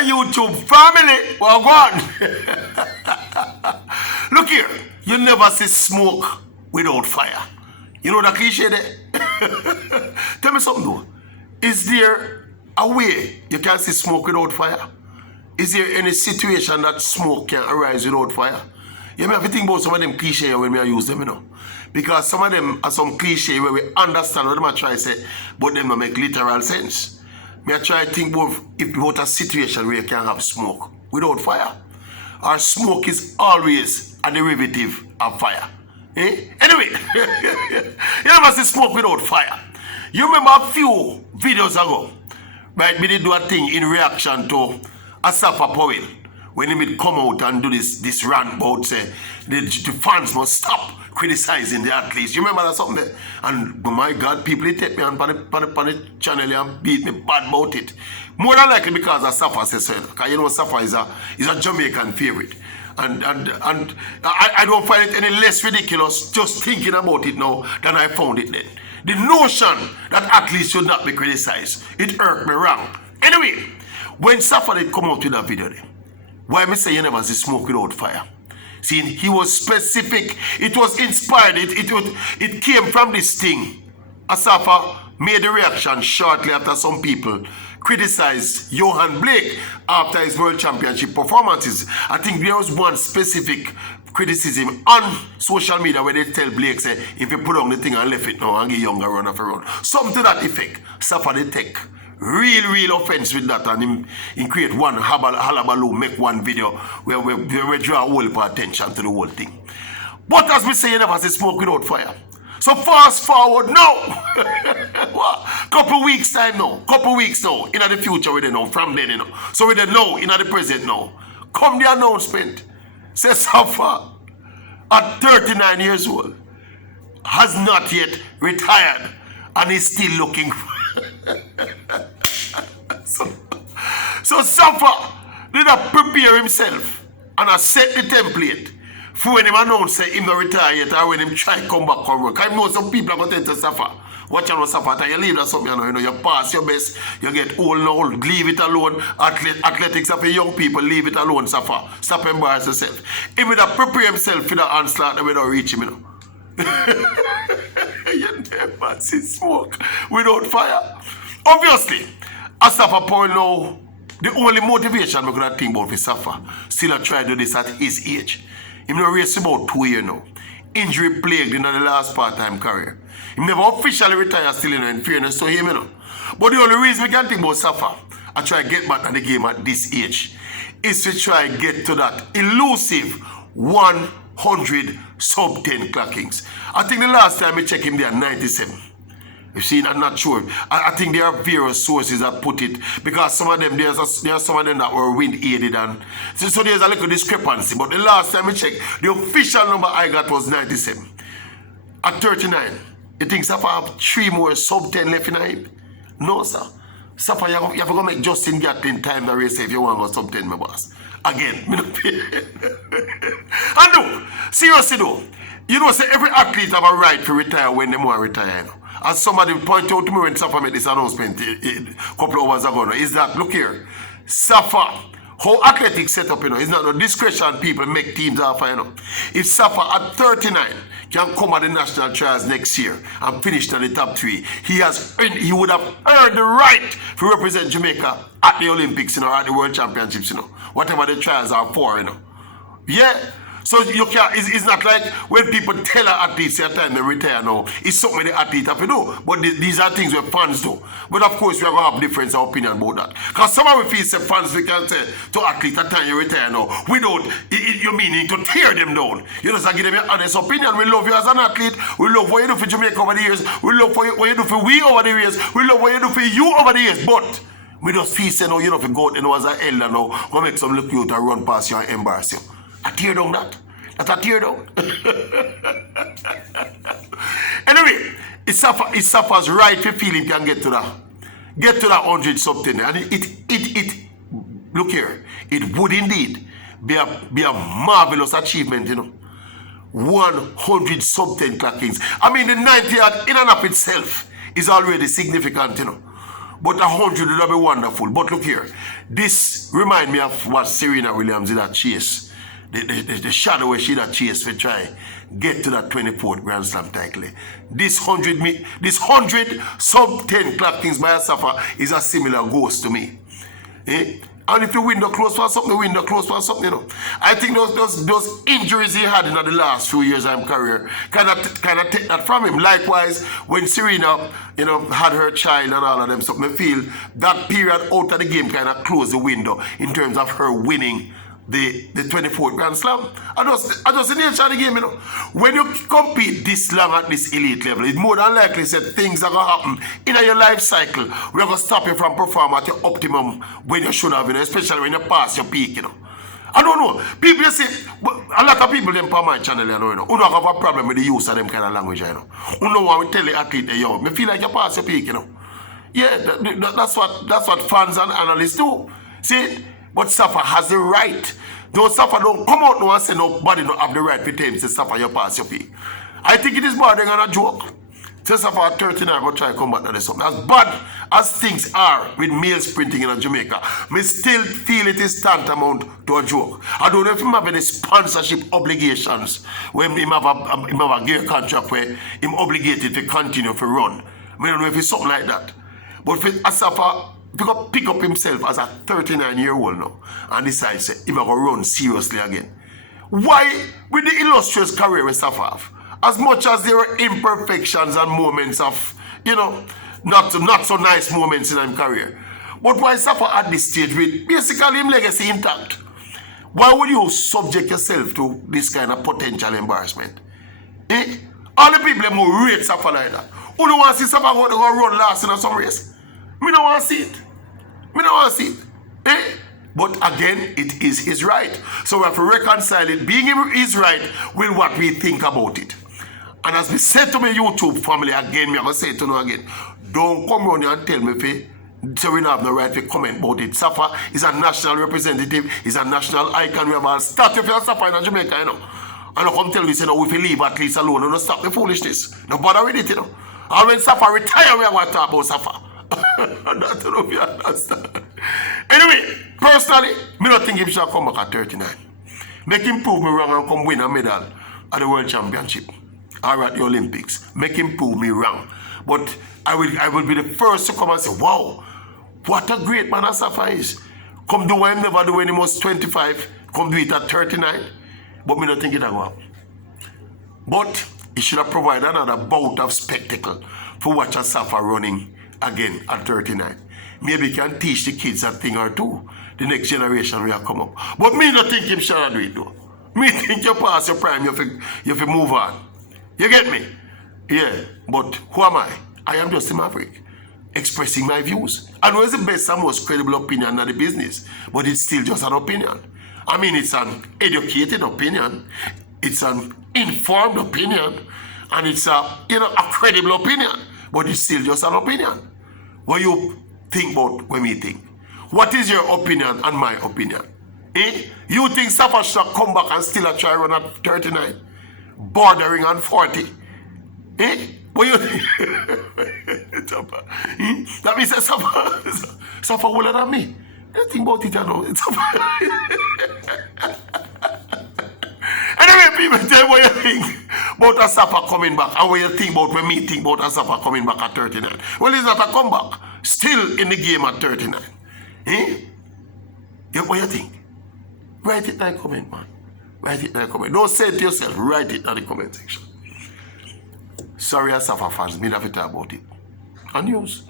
YouTube family. Well, go on. Look here. You never see smoke without fire. You know that cliche there? Tell me something though. Is there a way you can see smoke without fire? Is there any situation that smoke can arise without fire? You may have to think about some of them cliche when we use them, you know. Because some of them are some cliche where we understand what I try to say, but them don't make literal sense. I try to think about a situation where you can have smoke without fire. Or smoke is always a derivative of fire. Anyway, you never see smoke without fire. You remember a few videos ago, right? We did do a thing in reaction to Asafa POWELL. When he would come out and do this rant about say the fans must stop criticizing the athletes. You remember that something there? And oh my God, people they take me on the channel and beat me bad about it. More than likely because Asafa says so. Because you know Asafa is a Jamaican favorite. And I don't find it any less ridiculous just thinking about it now than I found it then. The notion that athletes should not be criticized, it irked me wrong. Anyway, when Safa did come out with that video then, why me say you never see smoke without fire? See, he was specific. It was inspired. It came from this thing. Asafa made a reaction shortly after some people criticized Johan Blake after his world championship performances. I think there was one specific criticism on social media where they tell Blake, say, if you put on the thing and left it now and give Younger run off a run. Something to that effect. Safa they take real offense with that, and him create one halabaloo, make one video where we draw whole attention to the whole thing. But as we say, you never see smoke without fire. So fast forward now. Couple weeks time now. Couple weeks now. In the future we don't know. From then, you know. So we don't know in the present now. Come the announcement. Say Safa at 39 years old has not yet retired and is still looking for so Safa did not prepare himself and set the template for when him announce say him not retire yet or when him try come back and work. I know some people are going to tell Safa, watch out Safa, you leave that something, you know, you pass your best, you get old now, leave it alone. Athletics are for young people, leave it alone, Safa. Stop embarrass yourself. He would have prepare himself for the onslaught that we don't reach him, you know. You never see smoke without fire. Obviously, Asafa POWELL now, the only motivation I'm going to think about for Safa, still try to do this at his age. He not race about 2 years now. Injury plagued in the last part-time career. He never officially retired still, you know, in fairness to him, you know. But the only reason we can think about Safa, I try to get back to the game at this age, is to try to get to that elusive 100 sub-10 clockings. I think the last time I checked him there, 97. You see, I'm not sure. I think there are various sources that put it, because some of them, there are some of them that were wind-aided, and so there's a little discrepancy. But the last time I checked, the official number I got was 97. At 39, you think Safa have 3 more sub-10 left in him? No, sir. Safa, you have to go make Justin Gatlin time the race if you want to go sub-10, my boss. Again. And no, seriously though, you know, say every athlete have a right to retire when they want to retire, you know. As somebody pointed out to me when Safa made this announcement a couple of hours ago, is that, look here, Safa, how athletics set up, you know, is not no discretion people make teams offer, you know. If Safa at 39 can come at the national trials next year and finish in the top 3, he would have earned the right to represent Jamaica at the Olympics, you know, at the World Championships, you know, whatever the trials are for, you know. Yeah. So you can, it's not like when people tell an athlete at time they retire now, it's something the athlete have to do. But these are things where fans do. But of course, we are going to have difference of opinion about that. Because some of the feel say fans, we can say to athletes at time you retire now, without you meaning to tear them down. You just give them your honest opinion. We love you as an athlete. We love what you do for Jamaica over the years. We love what you do for we over the years. We love what you do for you over the years. But we just feel say, no, you know, if you go out and as an elder now, go make some look cute and run past you and embarrass you. I tear down that. That's a tear down. Anyway, it's Safa's right to feel he can get to that 100 something. And it look here, it would indeed be a marvelous achievement, you know. 100 something clockings. I mean, the 90 in and of itself is already significant, you know. But 100 would be wonderful. But look here. This remind me of what Serena Williams did at chase. The shadow where she did chase for try get to that 24th Grand Slam title. This 100 sub 10 clock things by Asafa is a similar ghost to me. And if you win the close for something, you win the close for something, you know. I think those injuries he had in the last few years of his career kind of take that from him. Likewise, when Serena, you know, had her child and all of them stuff, I feel that period out of the game kind of closed the window in terms of her winning the 24th Grand Slam. I just the nature of the game, you know. When you compete this long at this elite level, it's more than likely that things are going to happen in your life cycle. We're going to stop you from performing at your optimum when you should have, you know, especially when you pass your peak, you know. I don't know. People say, a lot of people them on my channel, you know, who don't have a problem with the use of them kind of language, you know. Who know what we tell the athlete, yo, me feel like you pass your peak, you know. Yeah, that's what fans and analysts do. See, but Safa has the right. Though Safa don't come out now and say nobody don't have the right to tell him, say Safa, you pass your peak. I think it is bordering on a joke. Say Safa at 39, go try to come back to the something. As bad as things are with male sprinting in Jamaica, me still feel it is tantamount to a joke. I don't know if him have any sponsorship obligations when him have a gear contract where him obligated to continue to run. I don't know if it's something like that. But for Asafa, pick up himself as a 39-year-old now and decides he's going to run seriously again. Why, with the illustrious career we have, as much as there are imperfections and moments of, you know, not so nice moments in his career, but why suffer at this stage with basically his legacy intact? Why would you subject yourself to this kind of potential embarrassment? All the people who rate suffer like that, who don't want to see suffer going to run last in some race? Me don't want to see it. Me don't want to see it. But again, it is his right. So we have to reconcile it. Being his right with what we think about it. And as we said to my YouTube family again, me I'm going to say it to you again. Don't come around here and tell me so we don't have no right to comment about it. Safa is a national representative. He's a national icon. We have a statue for Safa in Jamaica, you know. And I come tell me, say, no, if you leave at least alone, don't stop the foolishness. Don't bother with it, you know. And when Safa retire, we are going to talk about Safa. I don't know if you understand. Anyway, personally, I don't think he should come back at 39. Make him prove me wrong and come win a medal at the World Championship or at the Olympics. Make him prove me wrong. But I will be the first to come and say, wow, what a great man Asafa is. Come do what him never do when he was 25. Come do it at 39. But I don't think it will happen. But he should have provided another bout of spectacle for watch Asafa running again at 39. Maybe he can teach the kids a thing or two. The next generation will come up. But me not think him shall do it though. Me think you pass your prime, you have to move on. You get me? Yeah, but who am I? I am just a maverick, expressing my views. I know it's the best and most credible opinion in the business, but it's still just an opinion. I mean, it's an educated opinion, it's an informed opinion, and it's a credible opinion, but it's still just an opinion. What you think about when we think? What is your opinion and my opinion? You think Safa should come back and still try run at 39? Bordering on 40? What you think? That means that Safa older than me. I think about it, I know. Anyway, people, tell me what you think about Asafa coming back and what you think about when me think about Asafa coming back at 39. Well, it's not a comeback. Still in the game at 39. What you think? Write it in the comment, man. Write it in the comment. Don't say it to yourself. Write it in the comment section. Sorry, Asafa fans. Me have to talk about it. On news.